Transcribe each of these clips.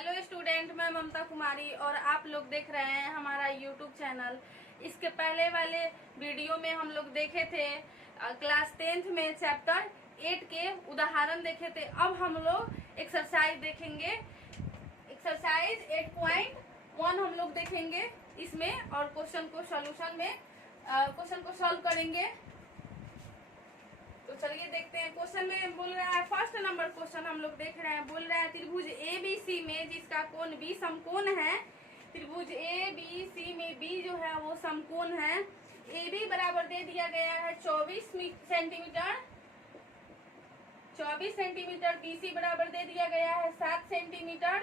Hello student, मैं ममता कुमारी और आप लोग देख रहे हैं हमारा यूट्यूब चैनल। इसके पहले वाले वीडियो में हम लोग देखे थे क्लास 10th में चैप्टर 8 के उदाहरण देखे थे। अब हम लोग एक्सरसाइज देखेंगे। एक्सरसाइज 8.1 हम लोग देखेंगे इसमें, और क्वेश्चन को सॉल्यूशन में क्वेश्चन को सॉल्व करेंगे। तो चलिए देखते हैं। क्वेश्चन में बोल रहा है, फर्स्ट नंबर क्वेश्चन हम लोग देख रहे हैं। बोल रहा है त्रिभुज ABC में जिसका कोण B समकोण है। त्रिभुज ABC में B जो है वो समकोण है। AB बराबर दे दिया गया है 24 सेंटीमीटर। 24 सेंटीमीटर। BC बराबर दे दिया गया है 7 सेंटीमीटर।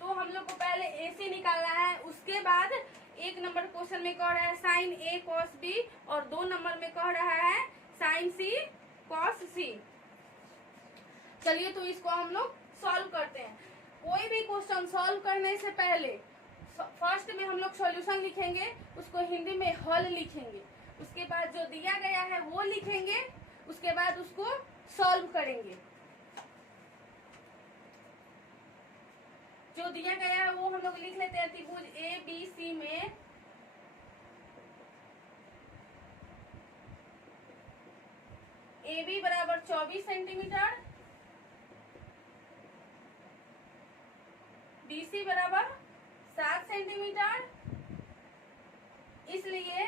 तो हम लोग को पहले AC निकालना है। उसके बाद एक नंबर क्वेश्चन में कह रहा है साइन A cos B, और 2 नंबर में कह रहा है साइन C cos C। चलिए तो इसको हम लोग सॉल्व करते हैं। कोई भी क्वेश्चन सॉल्व करने से पहले फर्स्ट में हम लोग सॉल्यूशन लिखेंगे, उसको हिंदी में हल लिखेंगे। उसके बाद जो दिया गया है वो लिखेंगे, उसके बाद उसको सॉल्व करेंगे। जो दिया गया है वो हम लोग लिख लेते हैं। त्रिभुज ABC में AB बराबर 24 सेंटीमीटर, BC बराबर 7 सेंटीमीटर। इसलिए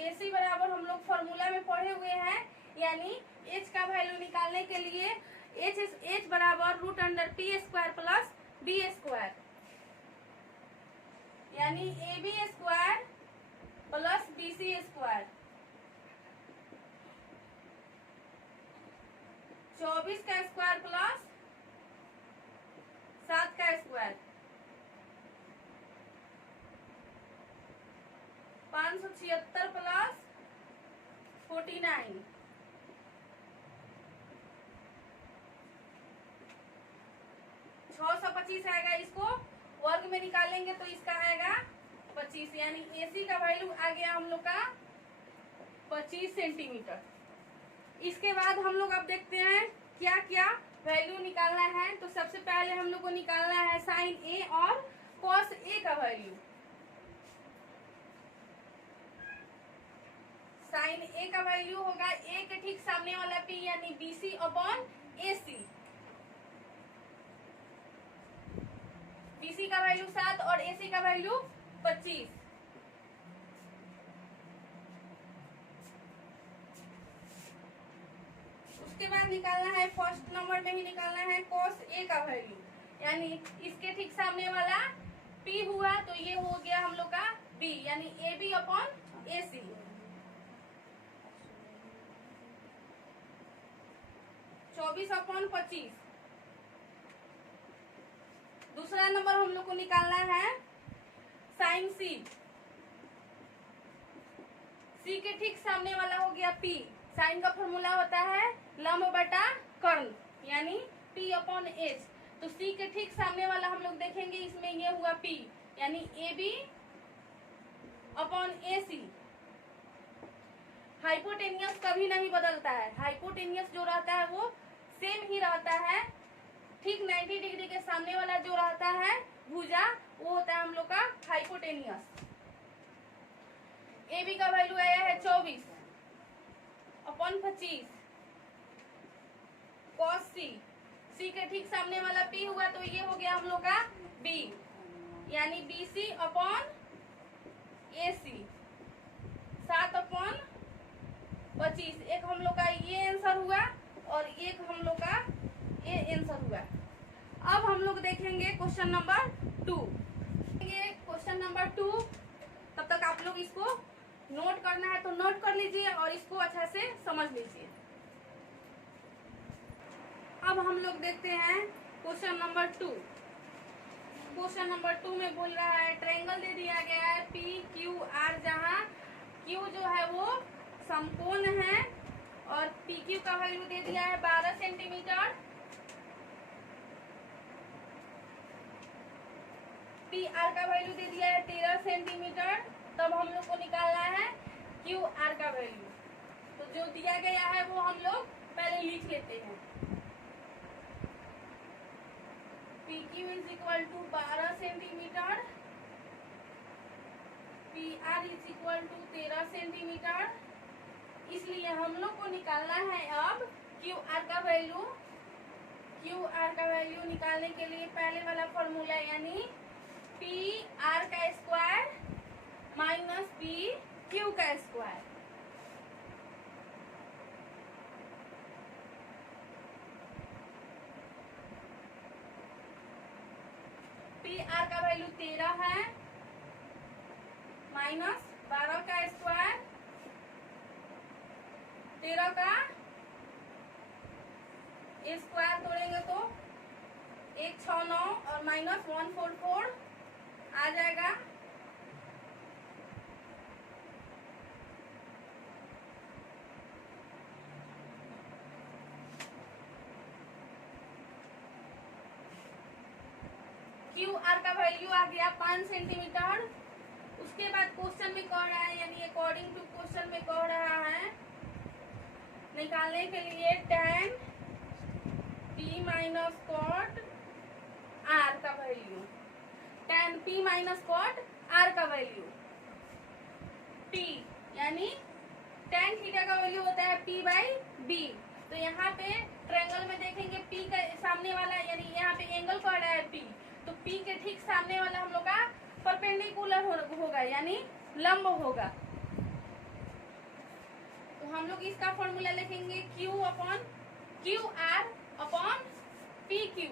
AC बराबर हम लोग फॉर्मूला में पढ़े हुए हैं, यानी H का वैल्यू निकालने के लिए H बराबर √p² प्लस B², यानी AB² प्लस BC²। 24 का स्क्वायर प्लस 7 का स्क्वायर 576 प्लस 49। 625 आएगा। इसको वर्ग में निकालेंगे तो इसका आएगा 25, यानी AC का वैल्यू आ गया हम लोग का 25 सेंटीमीटर। इसके बाद हम लोग अब देखते हैं क्या क्या वैल्यू निकालना है। तो सबसे पहले हम लोग को निकालना है साइन A और कॉस A का वैल्यू। साइन A का वैल्यू होगा A के ठीक सामने वाला P, यानी BC/AC। BC का वैल्यू 7 और AC का वैल्यू 25। उसके बाद निकालना है, फर्स्ट नंबर में भी निकालना है cos A का वैल्यू, यानी इसके ठीक सामने वाला P हुआ तो ये हो गया हम लोग का B, यानी AB/AC। चौबीस अपॉन 25। दूसरा नंबर हम लोग को निकालना है साइन C। C के ठीक सामने वाला हो गया P। साइन का फॉर्मूला होता है लंब बटा कर्ण, यानी P/H। तो C के ठीक सामने वाला हम लोग देखेंगे, इसमें ये हुआ P, यानी AB/AC। हाइपोटेनियस कभी नहीं बदलता है। हाइपोटेनियस जो रहता है वो सेम ही रहता है। ठीक 90 डिग्री के सामने वाला जो रहता है भुजा, वो होता है हम लोग का हाइपोटेनियस। AB का वैल्यू आया है 24/25 cos C। C के ठीक सामने वाला P हुआ तो ये हो गया हम लोग का B, यानी BC/AC। 7/25। एक हम लोग का ये आंसर हुआ और एक हम लोग का ये आंसर हुआ। अब हम लोग देखेंगे क्वेश्चन नंबर 2। क्वेश्चन नंबर 2, तब तक आप लोग इसको नोट करना है तो नोट कर लीजिए और इसको अच्छा से समझ लीजिए। अब हम लोग देखते हैं क्वेश्चन नंबर 2। क्वेश्चन नंबर 2 में बोल रहा है ट्रायंगल दे दिया गया है PQR, जहाँ Q जो है वो समकोण है और PQ का वैल्यू दे दिया है 12 सेंटीमीटर। PR का वैल्यू दे दिया है 13 सेंटीमीटर। तब हम लोग को निकालना है QR का वैल्यू। तो जो दिया गया है वो हम लोग पहले लिख लेते हैं। PQ = equal to 12 centimetre, P R is equal to 13 centimetre. इसलिए हम लोग को निकालना है अब क्यू आर का वैल्यू। क्यू आर का वैल्यू निकालने के लिए पहले वाला फॉर्मूला यानी पी आर का स्क्वायर माइनस पी क्यू का स्क्वायर। पी आर का वैल्यू 13 है माइनस 12 का स्क्वायर, 13 का स्क्वायर तोड़ेंगे तो 169 और माइनस 144 आ जाएगा। क्यू आर का वैल्यू आ गया 5 सेंटीमीटर। उसके बाद क्वेश्चन में कह रहा है यानी अकॉर्डिंग टू क्वेश्चन में कह रहा है निकालने के लिए tan p minus cot r का value. tan p minus cot r का वैल्यू p यानी tan थीटा का वैल्यू होता है p बाई b। तो यहाँ पे ट्रायंगल में देखेंगे p का सामने वाला यानी यहाँ पे एंगल कह रहा है p, तो p के ठीक सामने वाला हम लोग का परपेंडिकुलर होगा यानी लंब होगा। तो हम लोग इसका फॉर्मूला लिखेंगे Q upon Q R upon P Q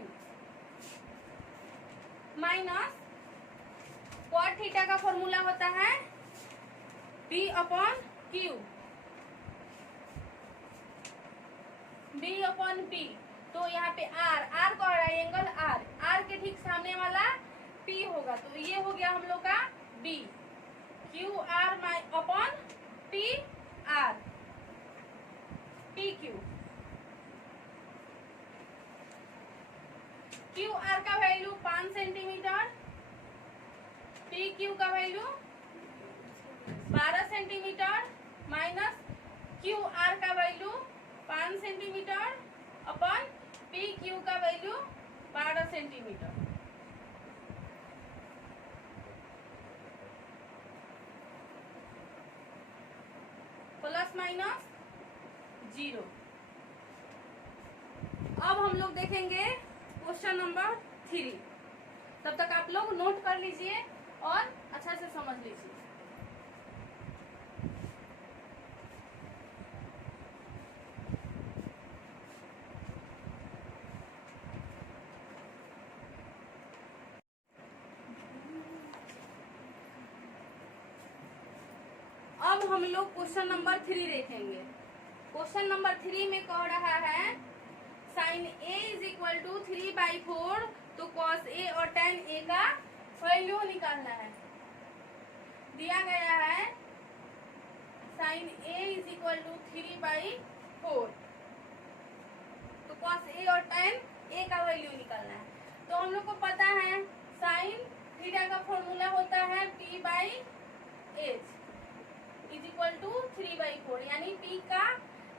minus cot theta का फॉर्मूला होता है B upon Q, B upon P. तो यहाँ पे आर आर का एंगल आर, आर के ठीक सामने वाला पी होगा, तो ये हो गया हम लोग का B. Q R upon P R, P Q. Q R का वैल्यू 5 सेंटीमीटर, पी क्यू का value 12 centimetre minus Q R का value 5 centimetre upon P Q का वैल्यू 12 सेंटीमीटर। Plus minus 0। अब हम लोग देखेंगे क्वेश्चन नंबर 3। तब तक आप लोग नोट कर लीजिए और अच्छा से समझ लीजिए। अब हम लोग क्वेश्चन नंबर 3 देखेंगे। क्वेश्चन नंबर 3 में कह रहा है sine A is equal to 3/4, तो कॉस ए और tan ए का वैल्यू निकालना है। दिया गया है sine A is equal to 3/4, तो कॉस ए और tan ए का वैल्यू निकालना है। तो हम लोग को पता है साइन थीटा का फॉर्मूला होता है p/h इज इक्वल टू 3/4, यानी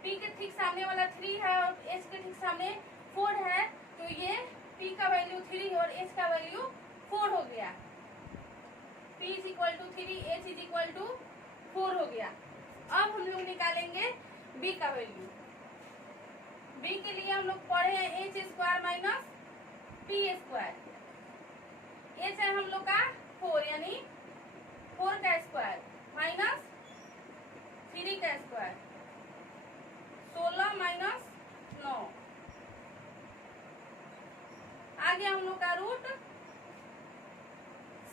p के ठीक सामने वाला 3 है और h के ठीक सामने 4 है, तो ये p का वैल्यू 3 और h का वैल्यू 4 हो गया। p is equal to 3, h is equal to 4 हो गया। अब हम लोग निकालेंगे b का वैल्यू। b के लिए हम लोग पढ़े हैं h square minus p square. h है हम लोग का 4 यानी 4 का स्क्वायर माइनस 3 का स्क्वायर, 16 माइनस 9 आ गया हम लोग का रूट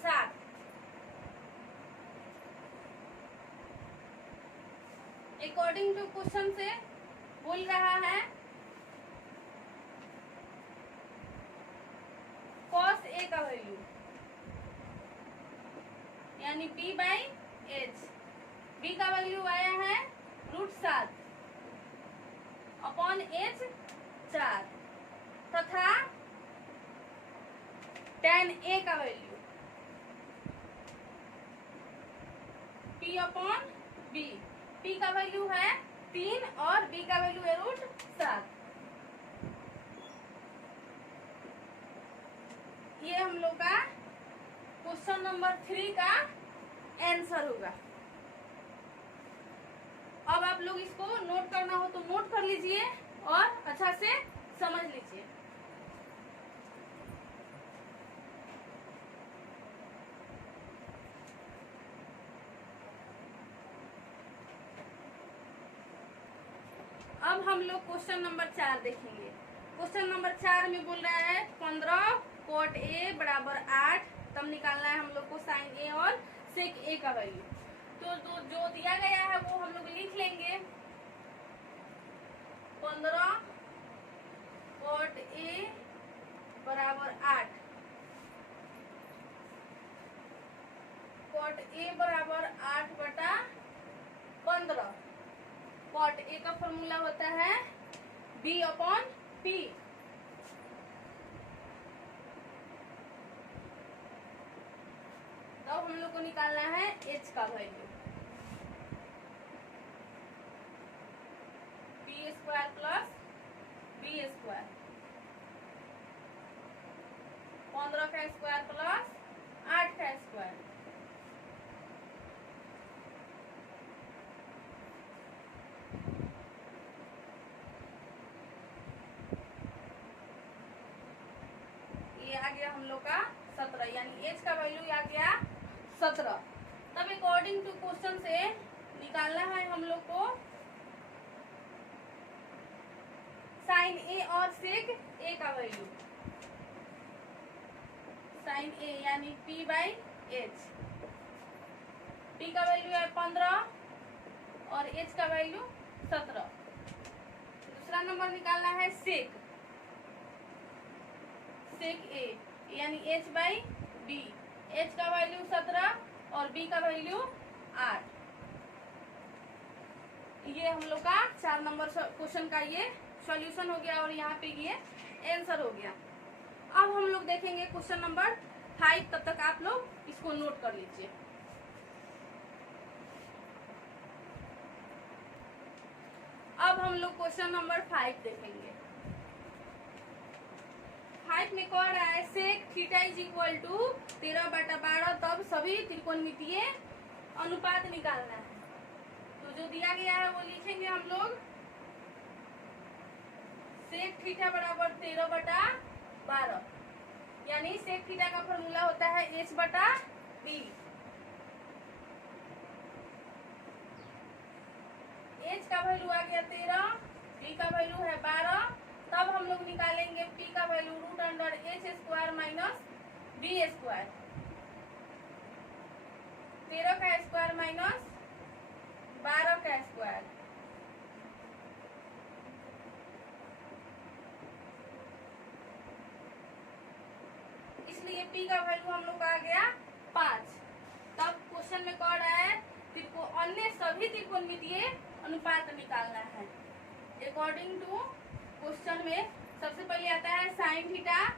7। अकॉर्डिंग टू क्वेश्चन से बोल रहा है कॉस ए का वैल्यू यानी p/h। b का वैल्यू आया है √7 अपॉन h 4 तथा tan a का value p upon b। p का वैल्यू है 3 और b का वैल्यू है √7। ये हम नंबर 3 का आंसर होगा। अब आप लोग इसको नोट करना हो तो नोट कर लीजिए और अच्छा से समझ लीजिए। अब हम लोग क्वेश्चन नंबर 4 देखेंगे। क्वेश्चन नंबर 4 में बोल रहा है 15 cot A बराबर 8, तब निकालना है हम लोग को sin A और sec A का वैल्यू। तो जो दिया गया है वो हम लोग लिख लेंगे। 15 cot A बराबर 8, cot A बराबर 8/15। cot A का फॉर्मूला होता है B/P। तो हम लोग को निकालना है H का वैल्यू। B² प्लस B², 15 का स्क्वायर प्लस 8 का स्क्वायर। ये आ गया हम लोग का 17, यानी H का वैल्यू आ गया 17। तब अकॉर्डिंग टू क्वेश्चन से निकालना है हम लोग को साइन ए और सेक ए का वैल्यू। साइन ए यानी P/H। P का वैल्यू है 15 और H का वैल्यू 17। दूसरा नंबर निकालना है सेक ए यानी H/B। H का वैल्यू 17 और B का वैल्यू 8। ये हम लोग का 4 नंबर क्वेश्चन का ये सॉल्यूशन हो गया और यहाँ पे ये आंसर हो गया। अब हम लोग देखेंगे क्वेश्चन नंबर 5, तब तक आप लोग इसको नोट कर लीजिए। अब हम लोग क्वेश्चन नंबर 5 देखेंगे। 5 में कह रहा है sec theta is equal to 13/12, तब सभी त्रिकोणमितीय अनुपात निकालना है। तो जो दिया गया है वो लिखेंगे हम लोग। सेक थीटा बराबर 13/12, यानी सेक थीटा का फॉर्मूला होता है H/B। H का वैल्यू आ गया 13, B का वैल्यू है 12। तब हम लोग निकालेंगे P का वैल्यू √H² माइनस B²। 13 का स्क्वायर माइनस 12 का स्क्वायर। इसलिए P का वैल्यू हम लोग आ गया 5। तब क्वेश्चन में कह रहा है अन्य सभी त्रिकोणमितीय अनुपात निकालना है। अकॉर्डिंग टू क्वेश्चन में सबसे पहले आता है साइन थीटा।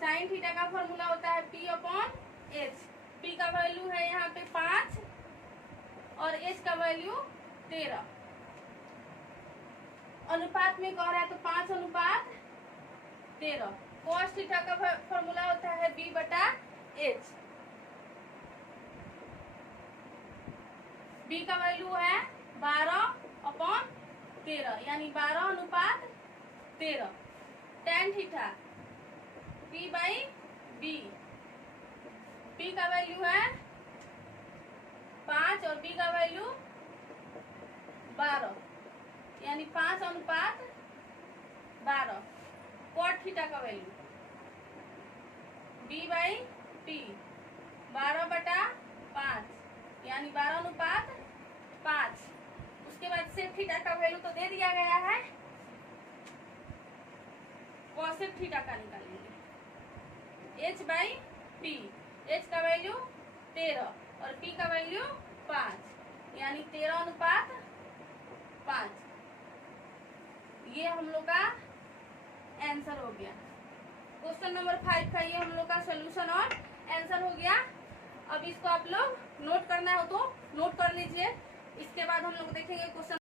साइन थीटा का फॉर्मूला होता है P/H। P का वैल्यू है यहाँ पे 5 और H का वैल्यू 13। अनुपात में कह रहा है तो 5/13। cos थीटा का फॉर्मूला होता है B/H। B का वैल्यू है 12/13, यानी 12/13। tan theta P/B। P का वैल्यू है 5 और B का वैल्यू 12, यानी 5/12। cot थीटा का वैल्यू B/P 12/5, यानी 12/5। उसके बाद सेक थीटा का वैल्यू तो दे दिया गया है, कॉसेक थीटा का निकालेंगे। H/P। H का वैल्यू 13 और P का वैल्यू 5, यानी 13/5। ये हम लोग का आंसर हो गया। क्वेश्चन नंबर 5 का ये हम लोग का सोल्यूशन और आंसर हो गया। अब इसको आप लोग नोट करना हो तो नोट कर लीजिए। इसके बाद हम लोग देखेंगे क्वेश्चन